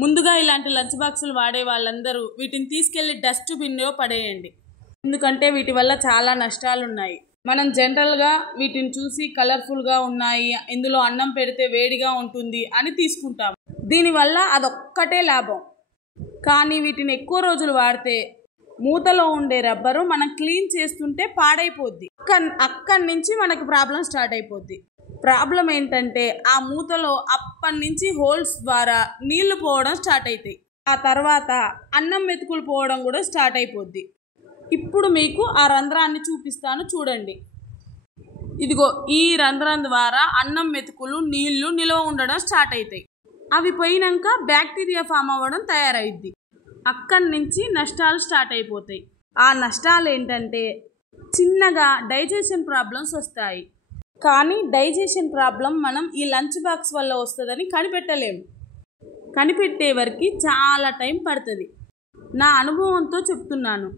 ముందుగా ఇలాంటి లంచ్ బాక్సులు వాడే వాళ్ళందరూ వీటిని తీసుకెళ్లి డస్ట్బిన్లో పడేయండి. ఎందుకంటే వీటి వల్ల చాలా నష్టాలు ఉన్నాయి. మనం జనరల్గా వీటిని చూసి కలర్ఫుల్గా ఉన్నాయి, ఇందులో అన్నం పెడితే వేడిగా ఉంటుంది అని తీసుకుంటాం. దీనివల్ల అదొక్కటే లాభం. కానీ వీటిని ఎక్కువ రోజులు వాడితే మూతలో ఉండే రబ్బరు మనం క్లీన్ చేస్తుంటే పాడైపోద్ది. అక్కడి నుంచి మనకి ప్రాబ్లం స్టార్ట్ అయిపోద్ది. ప్రాబ్లం ఏంటంటే ఆ మూతలో అప్పటి నుంచి హోల్స్ ద్వారా నీళ్లు పోవడం స్టార్ట్ అవుతాయి. ఆ తర్వాత అన్నం మెతుకులు పోవడం కూడా స్టార్ట్ అయిపోద్ది. ఇప్పుడు మీకు ఆ రంధ్రాన్ని చూపిస్తాను చూడండి. ఇదిగో ఈ రంధ్రం ద్వారా అన్నం మెతుకులు నీళ్లు నిల్వ ఉండడం స్టార్ట్ అవుతాయి. అవి పోయినాక బ్యాక్టీరియా ఫామ్ అవ్వడం తయారైద్ది. అక్కడి నుంచి నష్టాలు స్టార్ట్ అయిపోతాయి. ఆ నష్టాలు ఏంటంటే చిన్నగా డైజెషన్ ప్రాబ్లమ్స్ వస్తాయి. కానీ డైజెషన్ ప్రాబ్లం మనం ఈ లంచ్ బాక్స్ వల్ల వస్తుందని కనిపెట్టలేము. కనిపెట్టే వరకు చాలా టైం పడుతుంది. నా అనుభవంతో చెప్తున్నాను.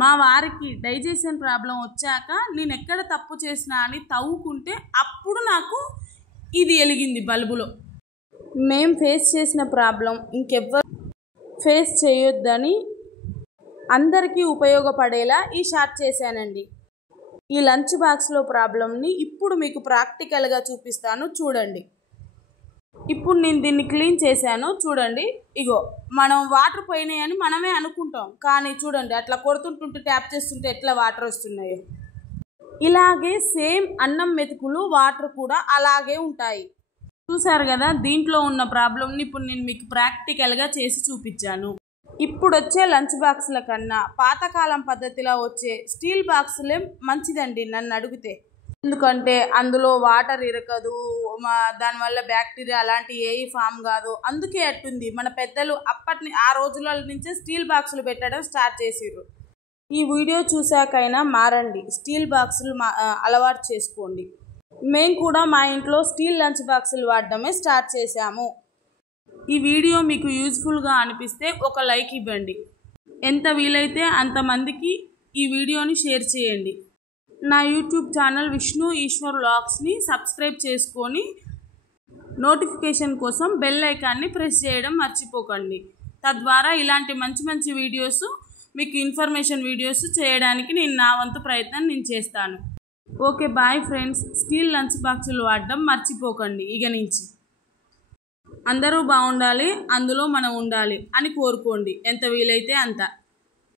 మా వారికి డైజెషన్ ప్రాబ్లం వచ్చాక నేను ఎక్కడ తప్పు చేసినా అని తవ్వుకుంటే అప్పుడు నాకు ఇది వెలిగింది బల్బులో. మేం ఫేస్ చేసిన ప్రాబ్లం ఇంకెవ్వరు ఫేస్ చేయొద్దని అందరికీ ఉపయోగపడేలా ఈ షార్ట్ చేశానండి. ఈ లంచ్ బాక్స్లో ప్రాబ్లంని ఇప్పుడు మీకు ప్రాక్టికల్గా చూపిస్తాను చూడండి. ఇప్పుడు నేను దీన్ని క్లీన్ చేశాను చూడండి. ఇగో మనం వాటర్ పోయినాయని మనమే అనుకుంటాం, కానీ చూడండి అట్లా కొడుతుంటుంటే ట్యాప్ చేస్తుంటే ఎట్లా వాటర్ వస్తున్నాయో. ఇలాగే సేమ్ అన్నం మెతుకులు వాటర్ కూడా అలాగే ఉంటాయి. చూసారు కదా, దీంట్లో ఉన్న ప్రాబ్లంని ఇప్పుడు నేను మీకు ప్రాక్టికల్గా చేసి చూపించాను. ఇప్పుడు వచ్చే లంచ్ బాక్సుల కన్నా పాతకాలం పద్ధతిలో వచ్చే స్టీల్ బాక్సులే మంచిదండి నన్ను అడిగితే. ఎందుకంటే అందులో వాటర్ ఇరకదు, దానివల్ల బ్యాక్టీరియా అలాంటి ఏవి ఫామ్ కాదు. అందుకే అట్టుంది మన పెద్దలు ఆ రోజుల నుంచే స్టీల్ బాక్సులు పెట్టడం స్టార్ట్ చేసిర్రు. ఈ వీడియో చూశాకైనా మారండి, స్టీల్ బాక్సులు అలవాటు చేసుకోండి. మేము కూడా మా ఇంట్లో స్టీల్ లంచ్ బాక్సులు వాడడమే స్టార్ట్ చేశాము. ఈ వీడియో మీకు యూజ్ఫుల్గా అనిపిస్తే ఒక లైక్ ఇవ్వండి. ఎంత వీలైతే అంతమందికి ఈ వీడియోని షేర్ చేయండి. నా యూట్యూబ్ ఛానల్ విష్ణు ఈశ్వర్ వ్లాగ్స్ని సబ్స్క్రైబ్ చేసుకొని నోటిఫికేషన్ కోసం బెల్ ఐకాన్ని ప్రెస్ చేయడం మర్చిపోకండి. తద్వారా ఇలాంటి మంచి మంచి వీడియోస్ మీకు ఇన్ఫర్మేషన్ వీడియోస్ చేయడానికి నేను నా వంతు ప్రయత్నం నేను చేస్తాను. Okay bye friends. Steel lunch బాక్సులు వాడడం మర్చిపోకండి. ఇక నుంచి అందరూ బాగుండాలి, అందులో మనం ఉండాలి అని కోరుకోండి ఎంత వీలైతే అంత.